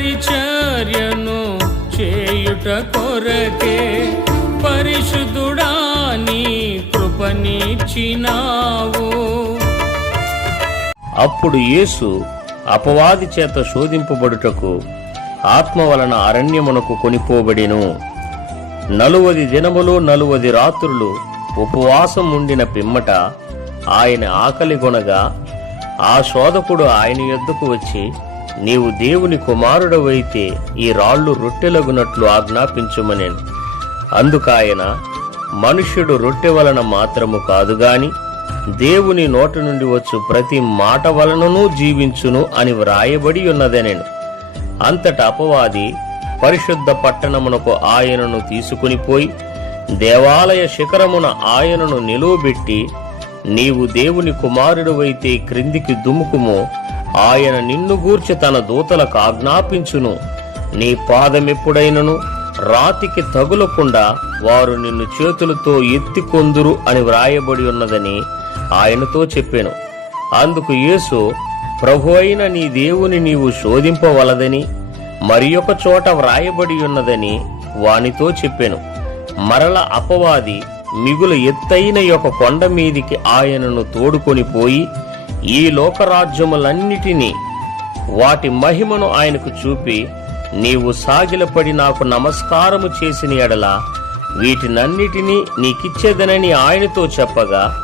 పరిచర్యను చేయుట కొరకే పరిశుద్ధుడా నీ కృపనిచ్చినావు. అప్పుడు యేసు అపవాది చేత శోధింపబడుటకు ఆత్మ వలన అరణ్యమునకు కొనిపోబడిను. నలువది దినములు నలువది రాత్రులు ఉపవాసం ఉండిన పిమ్మట ఆయన ఆకలి కొనగా ఆ శోధకుడు ఆయన యొద్దకు వచ్చి నీవు దేవుని కుమారుడవైతే ఈ రాళ్ళు రొట్టెలగునట్లు ఆజ్ఞాపించుమనేను అందుకాయన మనుష్యుడు రొట్టె వలన మాత్రము కాదు గాని దేవుని నోట నుండి వచ్చు ప్రతి మాట వలననూ జీవించును అని వ్రాయబడి ఉన్నదనేను. అంతట అపవాది పరిశుద్ధ పట్టణమునకు ఆయనను తీసుకుని పోయి దేవాలయ శిఖరమున ఆయనను నిలువబెట్టి నీవు దేవుని కుమారుడువైతే క్రిందికి దుముకుము ఆయన నిన్ను గూర్చి తన దూతలకు ఆజ్ఞాపించును. నీ పాదమెప్పుడైనను రాతికి తగులకుండా వారు నిన్ను చేతులతో ఎత్తికొందురు అని వ్రాయబడి ఉన్నదని ఆయనతో చెప్పాను. అందుకు యేసు ప్రభు అయిన నీ దేవుని నీవు శోధింపవలదని మరి ఒక చోట వ్రాయబడి ఉన్నదని వానితో చెప్పాను. మరల అపవాది మిగులు ఎత్తైన యొక్క కొండ మీదికి ఆయనను తోడుకొని పోయి ఈ లోకరాజ్యములన్నిటినీ వాటి మహిమను ఆయనకు చూపి నీవు సాగిలపడి నాకు నమస్కారము చేసిన ఎడల వీటినన్నిటినీ నీకిచ్చేదనని ఆయనతో చెప్పగా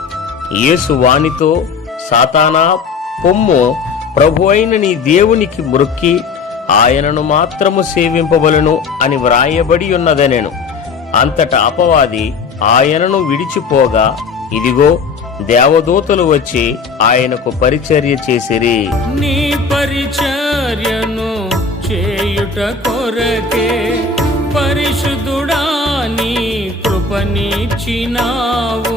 యేసు వానితో సాతానా పొమ్ము ప్రభు అయిన నీ దేవునికి మృక్కి ఆయనను మాత్రము సేవింపబలను అని వ్రాయబడి ఉన్నదనెను. అంతట అపవాది ఆయనను విడిచిపోగా ఇదిగో దేవదూతలు వచ్చి ఆయనకు పరిచర్య చేసిరి. నీ పరిచర్యను చేయుట కొరకే పరిశుద్ధుడా నీ కృపనిచ్చినావు.